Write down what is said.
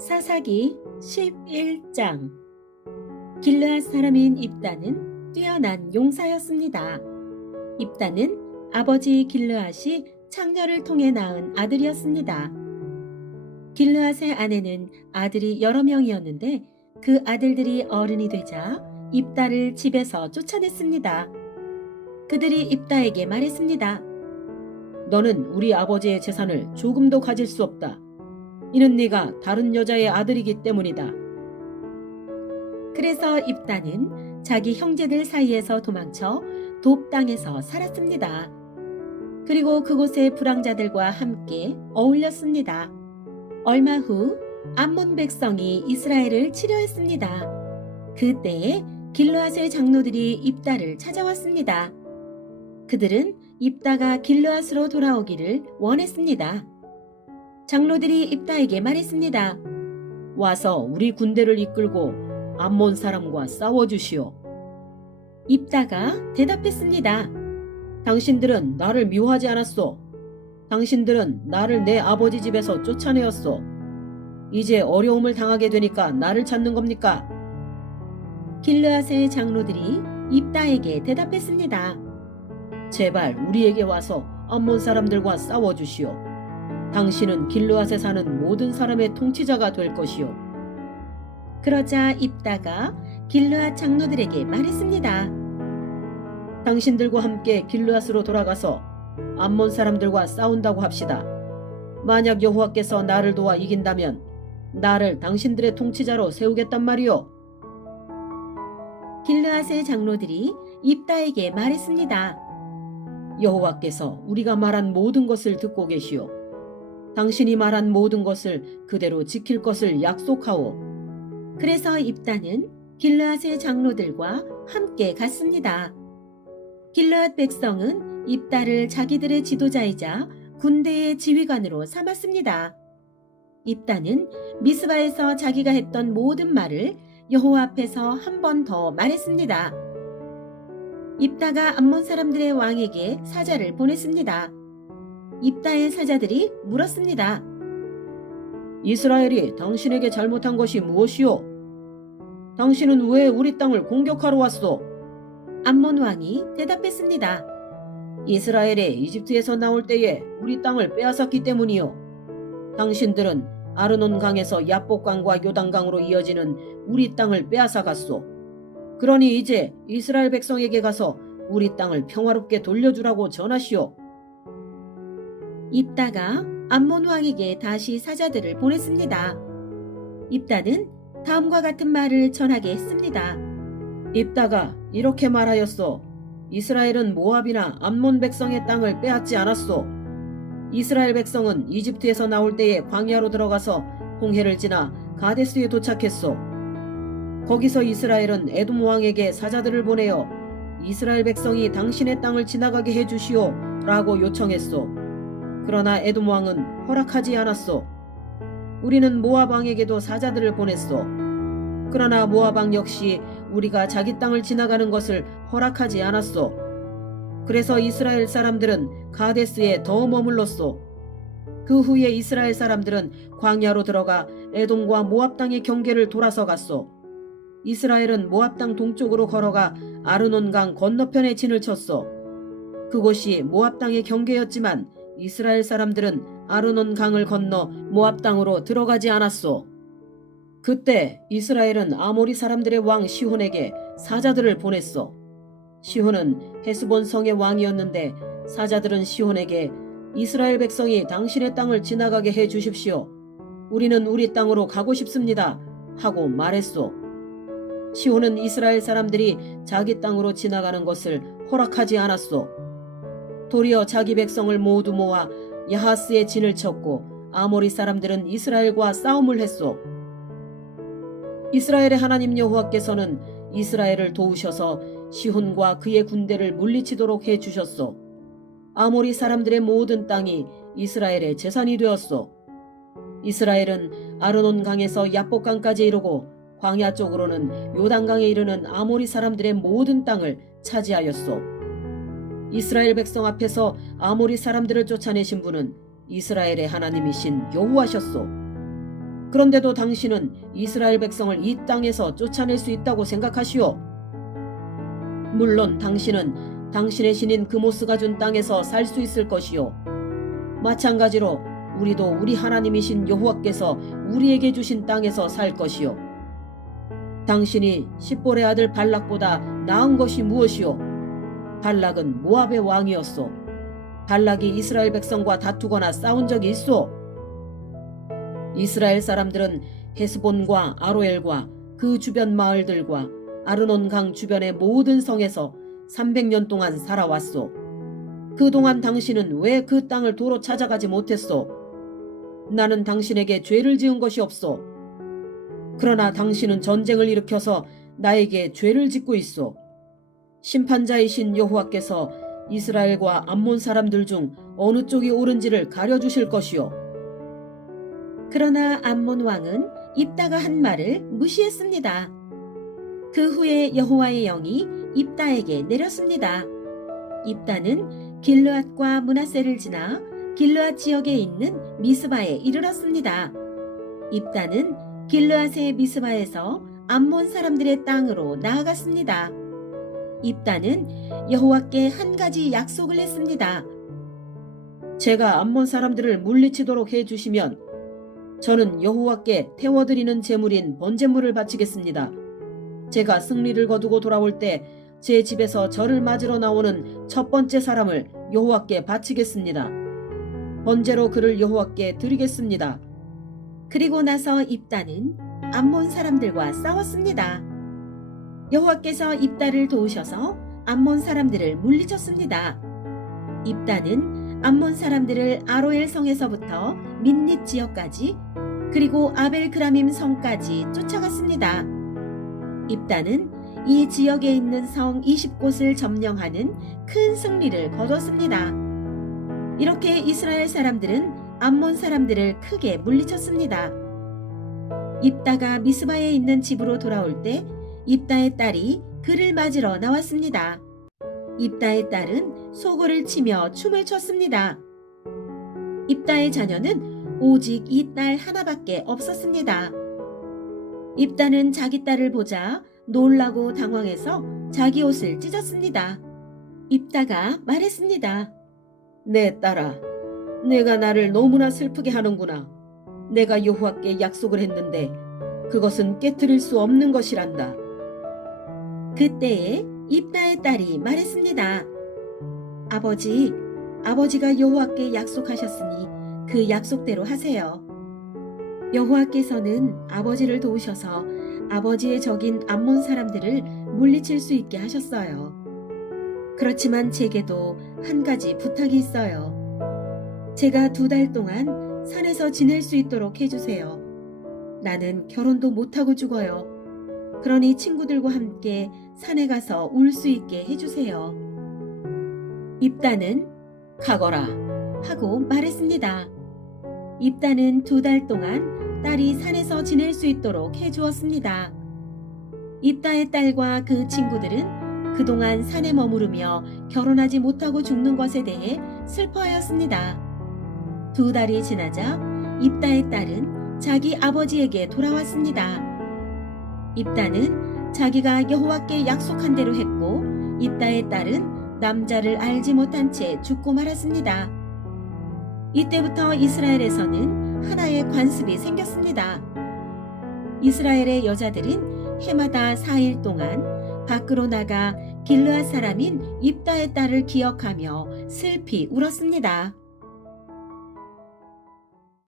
사사기 11장 길르앗 사람인 입다는 뛰어난 용사였습니다. 입다는 아버지 길르앗이 창녀를 통해 낳은 아들이었습니다. 길르앗의 아내는 아들이 여러 명이었는데 그 아들들이 어른이 되자 입다를 집에서 쫓아냈습니다. 그들이 입다에게 말했습니다. 너는 우리 아버지의 재산을 조금도 가질 수 없다. 이는 네가 다른 여자의 아들이기 때문이다. 그래서 입다는 자기 형제들 사이에서 도망쳐 돕 땅에서 살았습니다. 그리고 그곳의 불황자들과 함께 어울렸습니다. 얼마 후 암몬 백성이 이스라엘을 치료했습니다. 그때에 길르앗의 장로들이 입다를 찾아왔습니다. 그들은 입다가 길르앗으로 돌아오기를 원했습니다. 장로들이 입다에게 말했습니다. 와서 우리 군대를 이끌고 암몬 사람과 싸워 주시오. 입다가 대답했습니다. 당신들은 나를 미워하지 않았소. 당신들은 나를 내 아버지 집에서 쫓아내었소. 이제 어려움을 당하게 되니까 나를 찾는 겁니까? 길르앗의 장로들이 입다에게 대답했습니다. 제발 우리에게 와서 암몬 사람들과 싸워 주시오. 당신은 길르앗에 사는 모든 사람의 통치자가 될 것이오. 그러자 입다가 길르앗 장로들에게 말했습니다. 당신들과 함께 길르앗으로 돌아가서 암몬 사람들과 싸운다고 합시다. 만약 여호와께서 나를 도와 이긴다면 나를 당신들의 통치자로 세우겠단 말이오. 길르앗의 장로들이 입다에게 말했습니다. 여호와께서 우리가 말한 모든 것을 듣고 계시오. 당신이 말한 모든 것을 그대로 지킬 것을 약속하오. 그래서 입다는 길르앗의 장로들과 함께 갔습니다. 길르앗 백성은 입다를 자기들의 지도자이자 군대의 지휘관으로 삼았습니다. 입다는 미스바에서 자기가 했던 모든 말을 여호와 앞에서 한 번 더 말했습니다. 입다가 암몬 사람들의 왕에게 사자를 보냈습니다. 입다의 사자들이 물었습니다. 이스라엘이 당신에게 잘못한 것이 무엇이오? 당신은 왜 우리 땅을 공격하러 왔소? 암몬 왕이 대답했습니다. 이스라엘이 이집트에서 나올 때에 우리 땅을 빼앗았기 때문이요. 당신들은 아르논 강에서 야복강과 요단강으로 이어지는 우리 땅을 빼앗아 갔소. 그러니 이제 이스라엘 백성에게 가서 우리 땅을 평화롭게 돌려주라고 전하시오. 입다가 암몬 왕에게 다시 사자들을 보냈습니다. 입다는 다음과 같은 말을 전하게 했습니다. 입다가 이렇게 말하였소. 이스라엘은 모압이나 암몬 백성의 땅을 빼앗지 않았소. 이스라엘 백성은 이집트에서 나올 때에 광야로 들어가서 홍해를 지나 가데스에 도착했소. 거기서 이스라엘은 에돔 왕에게 사자들을 보내어 이스라엘 백성이 당신의 땅을 지나가게 해주시오 라고 요청했소. 그러나 에돔 왕은 허락하지 않았소. 우리는 모압 왕에게도 사자들을 보냈소. 그러나 모압 왕 역시 우리가 자기 땅을 지나가는 것을 허락하지 않았소. 그래서 이스라엘 사람들은 가데스에 더 머물렀소. 그 후에 이스라엘 사람들은 광야로 들어가 에돔과 모압 땅의 경계를 돌아서 갔소. 이스라엘은 모압 땅 동쪽으로 걸어가 아르논 강 건너편에 진을 쳤소. 그곳이 모압 땅의 경계였지만 이스라엘 사람들은 아르논 강을 건너 모압 땅으로 들어가지 않았소. 그때 이스라엘은 아모리 사람들의 왕 시혼에게 사자들을 보냈소. 시혼은 헤스본 성의 왕이었는데 사자들은 시혼에게 이스라엘 백성이 당신의 땅을 지나가게 해 주십시오. 우리는 우리 땅으로 가고 싶습니다. 하고 말했소. 시혼은 이스라엘 사람들이 자기 땅으로 지나가는 것을 허락하지 않았소. 도리어 자기 백성을 모두 모아 야하스에 진을 쳤고 아모리 사람들은 이스라엘과 싸움을 했소. 이스라엘의 하나님 여호와께서는 이스라엘을 도우셔서 시혼과 그의 군대를 물리치도록 해 주셨소. 아모리 사람들의 모든 땅이 이스라엘의 재산이 되었소. 이스라엘은 아르논 강에서 야복강까지 이르고 광야 쪽으로는 요단강에 이르는 아모리 사람들의 모든 땅을 차지하였소. 이스라엘 백성 앞에서 아모리 사람들을 쫓아내신 분은 이스라엘의 하나님이신 여호와셨소. 그런데도 당신은 이스라엘 백성을 이 땅에서 쫓아낼 수 있다고 생각하시오. 물론 당신은 당신의 신인 그모스가 준 땅에서 살 수 있을 것이요. 마찬가지로 우리도 우리 하나님이신 여호와께서 우리에게 주신 땅에서 살 것이요. 당신이 십볼의 아들 발락보다 나은 것이 무엇이요? 발락은 모압의 왕이었소. 발락이 이스라엘 백성과 다투거나 싸운 적이 있소. 이스라엘 사람들은 헤스본과 아로엘과 그 주변 마을들과 아르논 강 주변의 모든 성에서 300년 동안 살아왔소. 그동안 당신은 왜 그 땅을 도로 찾아가지 못했소? 나는 당신에게 죄를 지은 것이 없소. 그러나 당신은 전쟁을 일으켜서 나에게 죄를 짓고 있소. 심판자이신 여호와께서 이스라엘과 암몬 사람들 중 어느 쪽이 옳은지를 가려 주실 것이요. 그러나 암몬 왕은 입다가 한 말을 무시했습니다. 그 후에 여호와의 영이 입다에게 내렸습니다. 입다는 길르앗과 문하세를 지나 길르앗 지역에 있는 미스바에 이르렀습니다. 입다는 길르앗의 미스바에서 암몬 사람들의 땅으로 나아갔습니다. 입다는 여호와께 한 가지 약속을 했습니다. 제가 암몬 사람들을 물리치도록 해 주시면 저는 여호와께 태워 드리는 제물인 번제물을 바치겠습니다. 제가 승리를 거두고 돌아올 때 제 집에서 저를 맞으러 나오는 첫 번째 사람을 여호와께 바치겠습니다. 번제로 그를 여호와께 드리겠습니다. 그리고 나서 입다는 암몬 사람들과 싸웠습니다. 여호와께서 입다를 도우셔서 암몬 사람들을 물리쳤습니다. 입다는 암몬 사람들을 아로엘 성에서부터 민닛 지역까지 그리고 아벨 그라밈 성까지 쫓아갔습니다. 입다는 이 지역에 있는 성 20곳을 점령하는 큰 승리를 거뒀습니다. 이렇게 이스라엘 사람들은 암몬 사람들을 크게 물리쳤습니다. 입다가 미스바에 있는 집으로 돌아올 때 입다의 딸이 그를 맞으러 나왔습니다. 입다의 딸은 소고를 치며 춤을 췄습니다. 입다의 자녀는 오직 이 딸 하나밖에 없었습니다. 입다는 자기 딸을 보자 놀라고 당황해서 자기 옷을 찢었습니다. 입다가 말했습니다. 내 딸아, 내가 나를 너무나 슬프게 하는구나. 내가 여호와께 약속을 했는데 그것은 깨뜨릴 수 없는 것이란다. 그때에 입다의 딸이 말했습니다. 아버지, 아버지가 여호와께 약속하셨으니 그 약속대로 하세요. 여호와께서는 아버지를 도우셔서 아버지의 적인 암몬 사람들을 물리칠 수 있게 하셨어요. 그렇지만 제게도 한 가지 부탁이 있어요. 제가 두 달 동안 산에서 지낼 수 있도록 해주세요. 나는 결혼도 못하고 죽어요. 그러니 친구들과 함께 산에 가서 울 수 있게 해주세요. 입다는 가거라. 하고 말했습니다. 입다는 두달 동안 딸이 산에서 지낼 수 있도록 해주었습니다. 입다의 딸과 그 친구들은 그동안 산에 머무르며 결혼하지 못하고 죽는 것에 대해 슬퍼하였습니다. 두 달이 지나자 입다의 딸은 자기 아버지에게 돌아왔습니다. 입다는 자기가 여호와께 약속한 대로 했고 입다의 딸은 남자를 알지 못한 채 죽고 말았습니다. 이때부터 이스라엘에서는 하나의 관습이 생겼습니다. 이스라엘의 여자들은 해마다 4일 동안 밖으로 나가 길르앗 사람인 입다의 딸을 기억하며 슬피 울었습니다.